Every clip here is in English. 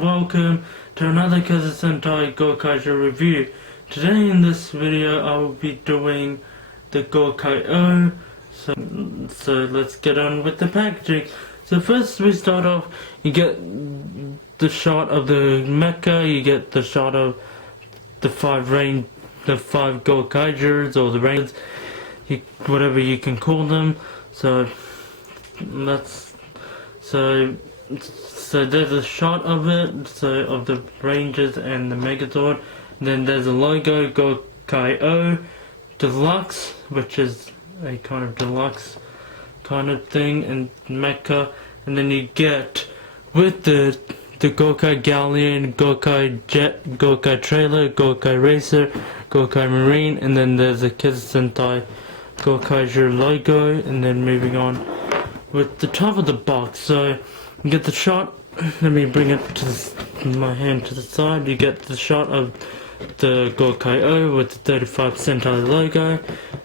and welcome to another Kaizoku Sentai Gokaiger review. Today in this video I will be doing the Gokai-oh, so let's get on with the packaging. So first we start off, you get the shot of the mecha, you get the shot of the five Gokaigers, or the rangers, whatever you can call them. So there's a shot of it, of the Rangers and the Megazord. Then there's a logo, Gokai-oh Deluxe, which is a kind of deluxe kind of thing, and mecha. And then you get with the Gokai Galleon, Gokai Jet, Gokai Trailer, Gokai Racer, Gokai Marine, and then there's a Kaizoku Sentai Gokaiger logo. And then moving on with the top of the box, so you get the shot. Let me bring it to my hand to the side. You get the shot of the Gokai-oh with the 35 Sentai logo.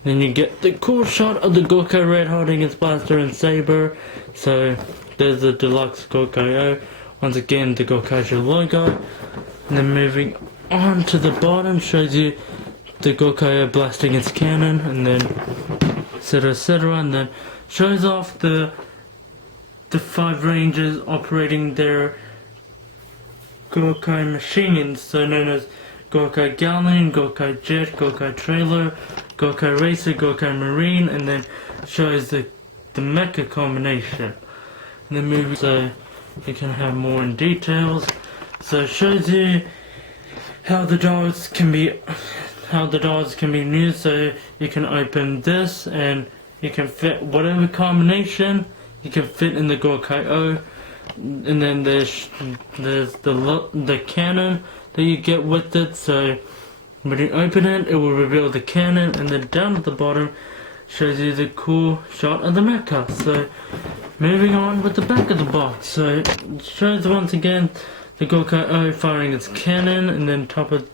Then you get the cool shot of the Gokai Red holding its blaster and saber. So there's the deluxe Gokai-oh. Once again, the Gokaiger logo. And then moving on to the bottom, shows you the Gokai-oh blasting its cannon, and then etc. And then shows off the five Rangers operating their Gokai machines, so known as Gokai Galleon, Gokai Jet, Gokai Trailer, Gokai Racer, Gokai Marine, and then shows the mecha combination. And then moving, so you can have more in details. So it shows you how the dials can be used. So you can open this and you can fit whatever combination you can fit in the Gokai-oh. And then there's the cannon that you get with it. So when you open it, it will reveal the cannon, and then down at the bottom shows you the cool shot of the mecha. So moving on with the back of the box, so it shows once again the Gokai-oh firing its cannon, and then top of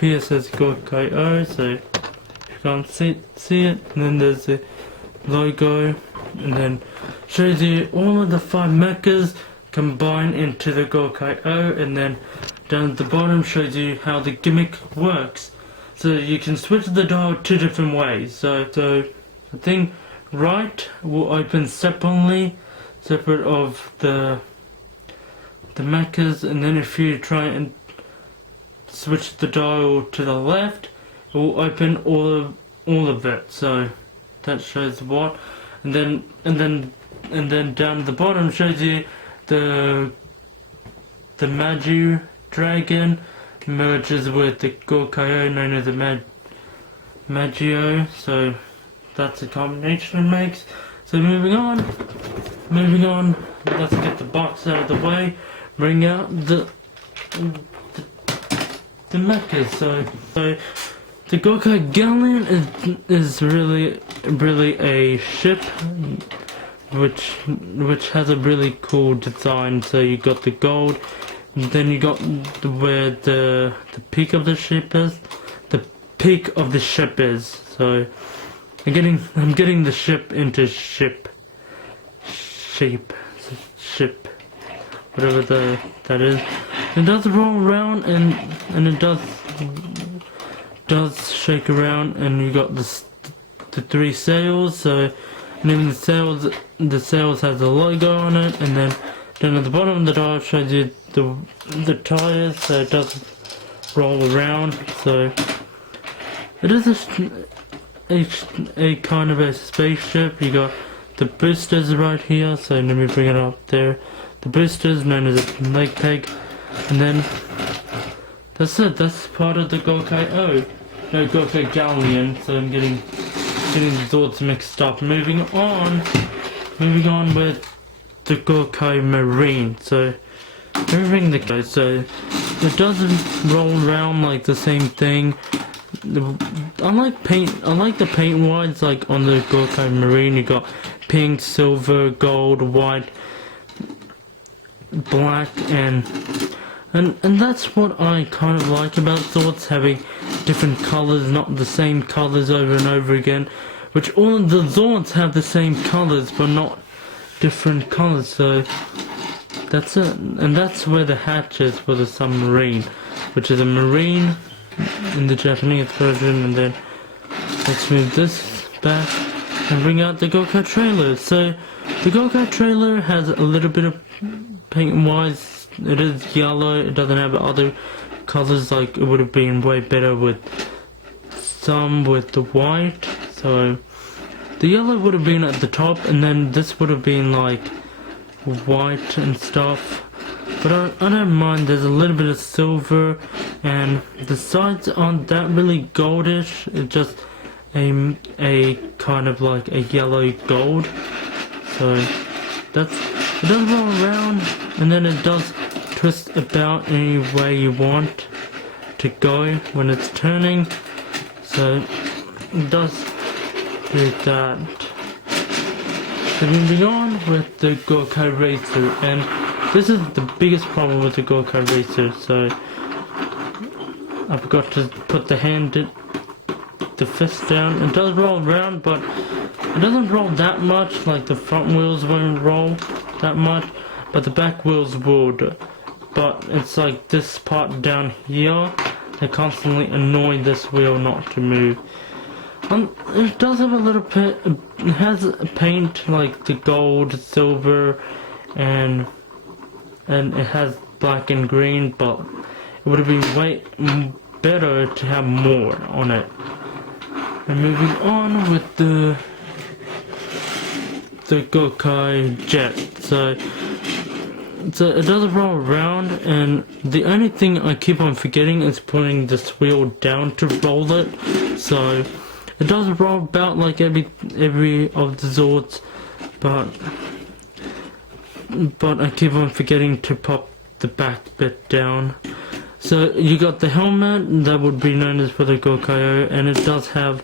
here says Gokai-oh. So you can't see it, and then there's the logo, and then shows you all of the five mechas combined into the Gokai-oh. And then down at the bottom shows you how the gimmick works. So you can switch the dial two different ways. So the thing right will open separate of the mechas, and then if you try and switch the dial to the left, it will open all of it. So that shows what. And then down at the bottom shows you the Magi Dragon merges with the Gokai-oh, known as the Magio. So that's a combination it makes. So moving on, let's get the box out of the way, bring out the mechas. So the Gokai Galleon is really a ship which has a really cool design. So you got the gold, then you got where the peak of the ship is. The peak of the ship is. So I'm getting the ship into ship, whatever that is. It does roll around, and it does shake around, and you got the three sails. So, and even the sails has a logo on it. And then down at the bottom of the dial shows you the tires. So it does roll around. So it is a kind of a spaceship. You got the boosters right here. So let me bring it up there. The boosters, known as a leg peg. And then that's it. That's part of the Gokai-oh. No, Gokai Galleon. So I'm getting the zords mixed up. Moving on with the Gokai Marine. So moving the guy. So it doesn't roll around like the same thing. I like the paint wise, like on the Gokai Marine. You got pink, silver, gold, white, black, and that's what I kind of like about zords, having different colors, not the same colors over and over again, which all of the zords have the same colors but not different colors. So That's it, and that's where the hatch is for the submarine, which is a marine in the Japanese version. And then let's move this back and bring out the Gokai trailer. So the Gokai trailer has a little bit of paint wise, it is yellow, it doesn't have other colors. Like, it would have been way better with some with the white. So the yellow would have been at the top, and then this would have been like white and stuff. But I don't mind, there's a little bit of silver, and the sides aren't that really goldish, it's just a kind of like a yellow gold. So that's, it does roll around, and then it does twist about any way you want to go when it's turning. So it does do that. So moving on with the Gokai Racer, and this is the biggest problem with the Gokai Racer. So I forgot to put the fist down. It does roll around, but it doesn't roll that much. Like, the front wheels won't roll that much, but the back wheels would. But it's like this part down here, they constantly annoy this wheel not to move. It does have a little bit, it has paint like the gold, silver, and it has black and green, but it would have been way better to have more on it. And moving on with the Gokai Jet. So it does roll around, and the only thing I keep on forgetting is putting this wheel down to roll it. So it does roll about like every of the Zords, but I keep on forgetting to pop the back bit down. So you got the helmet, that would be known as for the Gokai-oh, and it does have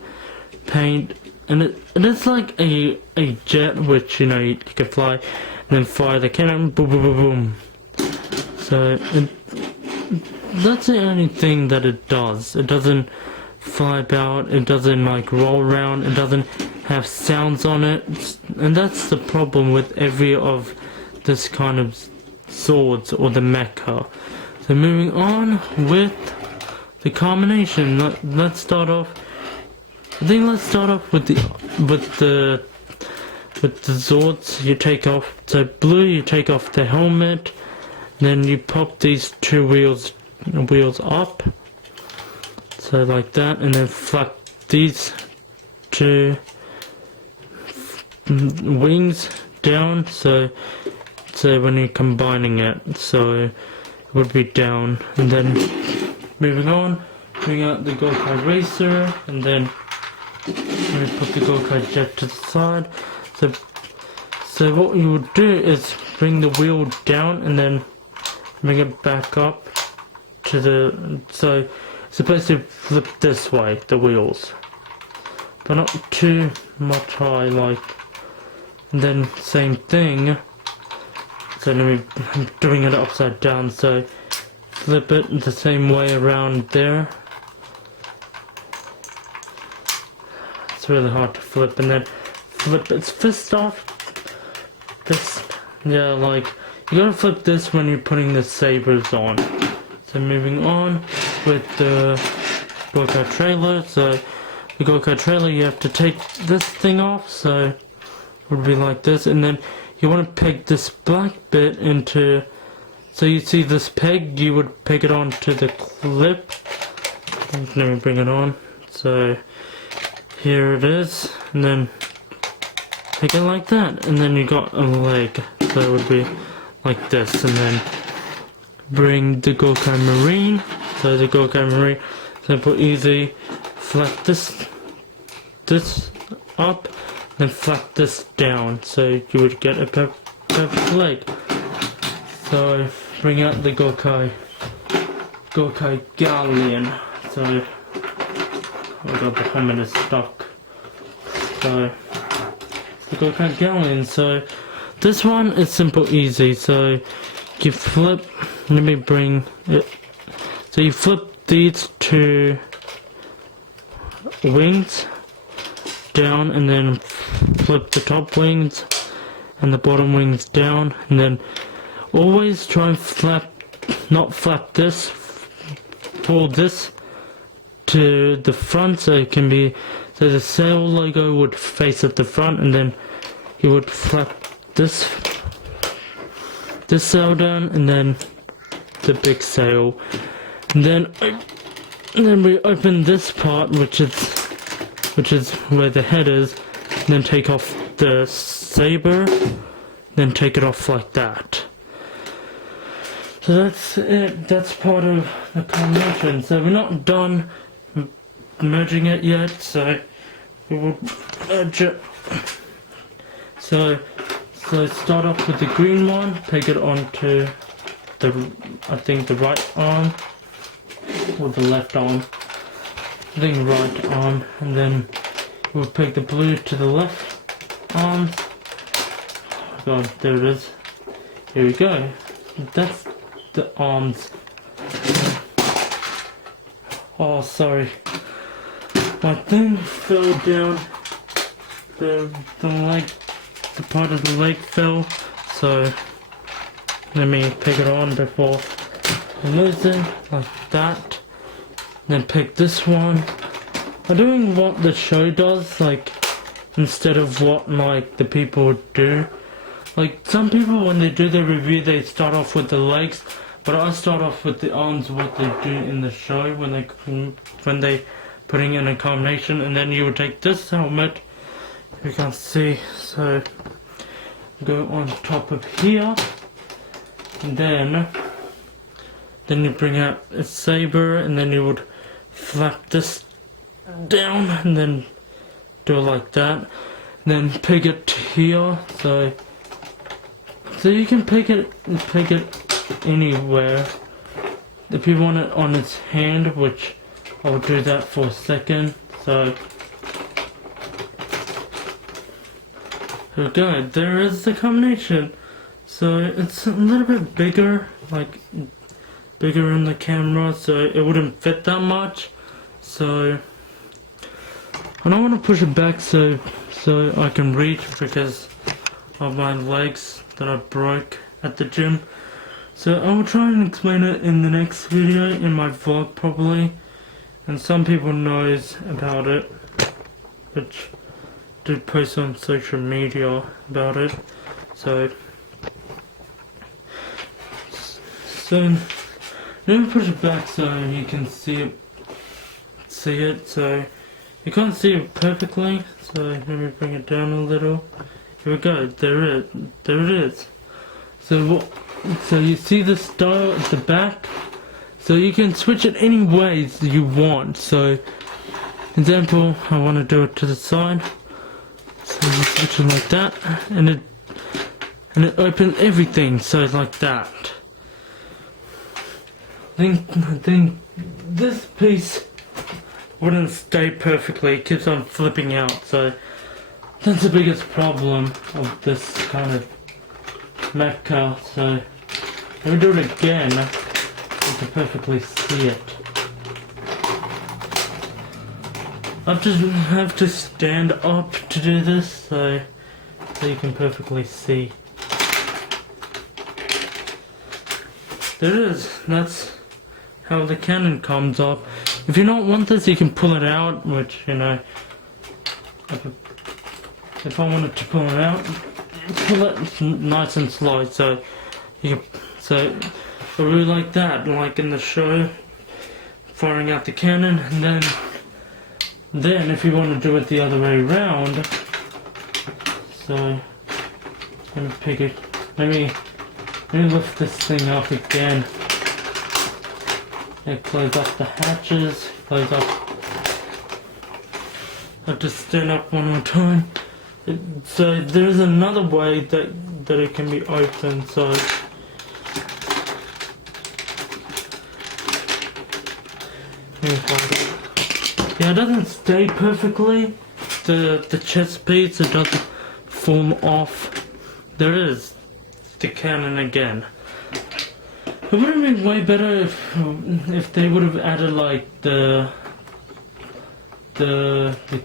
paint, and it's like a jet, which, you know, you can fly and then fire the cannon, boom boom boom boom. So that's the only thing that it does. It doesn't fly about, it doesn't like roll around, it doesn't have sounds on it, and that's the problem with every of this kind of swords or the mecha. So moving on with the combination, let's start off. I think let's start off with the Zords. You take off, so blue, you take off the helmet, then you pop these two wheels up, so like that, and then flap these two wings down. So when you're combining it, so it would be down. And then moving on, bring out the Gokai Racer, and then we put the Gokai Jet to the side. So what you would do is bring the wheel down and then bring it back up to the, so it's supposed to flip this way, the wheels, but not too much high, like, and then same thing. So I'm doing it upside down, so flip it the same way around there. It's really hard to flip, and then flip its fist off. This, yeah, like, you gotta flip this when you're putting the sabers on. So moving on with the Gokai trailer. So the Gokai trailer, you have to take this thing off, so it would be like this, and then you want to peg this black bit into, so you see this peg, you would peg it onto the clip. Let me bring it on. So here it is, and then take it like that, and then you got a leg, so it would be like this. And then bring the Gokai Marine, so the Gokai Marine, simple, easy, flap this up, then flap this down, so you would get a perfect leg. So bring out the Gokai Galleon. So oh god, the helmet is stuck. So the Gokai Galleon. So this one is simple, easy. So you flip. Let me bring it. So you flip these two wings down, and then flip the top wings and the bottom wings down, and then always try and not flap this, pull this to the front so it can be, so the sail logo would face at the front, and then you would flap this sail down, and then the big sail, and then we open this part, which is where the head is, and then take off the saber, then take it off like that. So that's it, that's part of the combination. So we're not done merging it yet, so we will merge it. So start off with the green one, take it onto I think the right arm, or the left arm, I think right arm, and then we'll pick the blue to the left arm. Oh god, there it is. Here we go. That's the arms. Oh, sorry. My thing fell down. The leg, the part of the leg fell. So let me pick it on before I lose it, like that. Then pick this one. I'm doing what the show does, like, instead of what, like, the people do. Like, some people, when they do their review, they start off with the legs, but I start off with the arms, what they do in the show when they putting in a combination. And then you would take this helmet, you can see, so go on top of here, and then you bring out a saber, and then you would flap this down, and then do it like that, and then peg it here, so you can peg it anywhere. If you want it on its hand, which I'll do that for a second, so there we go, there is the combination. So it's a little bit bigger, like bigger in the camera, so it wouldn't fit that much. So I don't want to push it back so I can reach, because of my legs that I broke at the gym. So I will try and explain it in the next video, in my vlog probably. And some people knows about it, which did post on social media about it. So let me push it back so you can see it. So you can't see it perfectly, so let me bring it down a little. Here we go, there it is. So you see the style at the back, so you can switch it any ways you want. So example, I want to do it to the side, so you switch it like that, and it opens everything, so it's like that. I think this piece wouldn't stay perfectly, it keeps on flipping out, so that's the biggest problem of this kind of mecha. So let me do it again, you can perfectly see it. I have to stand up to do this, so you can perfectly see. There it is, that's how the cannon comes up. If you don't want this, you can pull it out, which, you know, if I wanted to pull it out, pull it nice and slow, so I really like that, like in the show, firing out the cannon, and then if you want to do it the other way around, so let me pick it, let me lift this thing up again. And close up the hatches, close up. I have to stand up one more time. So there's another way that it can be opened, so yeah, it doesn't stay perfectly. The chest piece, it doesn't fall off. There it is, the cannon again. It would have been way better if they would have added like the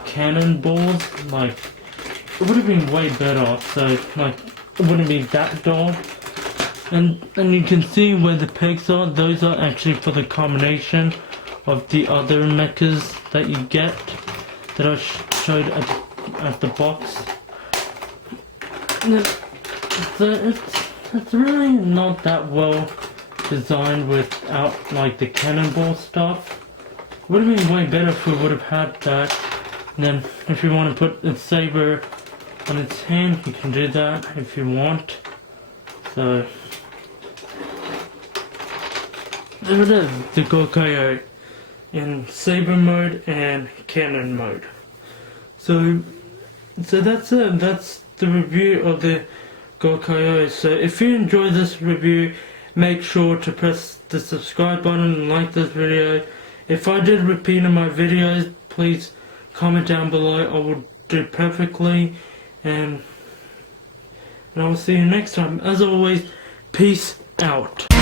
cannonballs, like it would have been way better. So like it wouldn't be that dull. And you can see where the pegs are. Those are actually for the combination of the other mechas that you get that I showed at the box. So it's really not that well designed without like the cannonball stuff. Would have been way better if we would have had that. And then if you want to put a saber on its hand, you can do that if you want. So there it is, the Gokai-oh in saber mode and cannon mode. So that's it. That's the review of the Gokai-oh. So if you enjoyed this review, make sure to press the subscribe button and like this video. If I did repeat in my videos, please comment down below. I will do perfectly, and I will see you next time. As always, peace out.